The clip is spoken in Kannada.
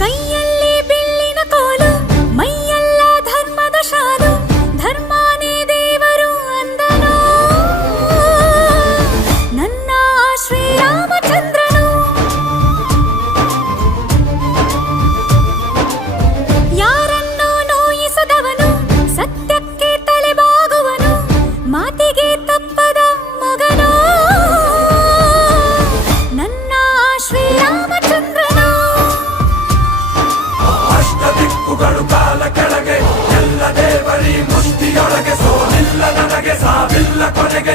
ಕೈಯಲ್ಲಿ ಬೆಳ್ಳಿನ ಕೋಲು, ಮೈಯೆಲ್ಲ ಧರ್ಮದ ಶಾಲು, ಧರ್ಮನೇ ದೇವರು ಅಂದನು ನನ್ನ ಶ್ರೀರಾಮಚಂದ್ರನು. ಯಾರನ್ನೂ ನೋಯಿಸದವನು, ಸತ್ಯಕ್ಕೆ ತಲೆಬಾಗುವನು, ಮಾತಿಗೆ ತಪ್ಪದ ಮಗನು ನನ್ನ ಶ್ರೀರಾಮಚಂದ್ರನು. ಅಷ್ಟ ದಿಕ್ಕುಗಳು ಕಾಲ ಕೆಳಗೆ, ಎಲ್ಲ ದೇವರಿ ಮುಷ್ಟಿಯೊಳಗೆ, ಸೋಲಿಲ್ಲ ನನಗೆ ಸಾವಿಲ್ಲ ಕೊನೆಗೆ.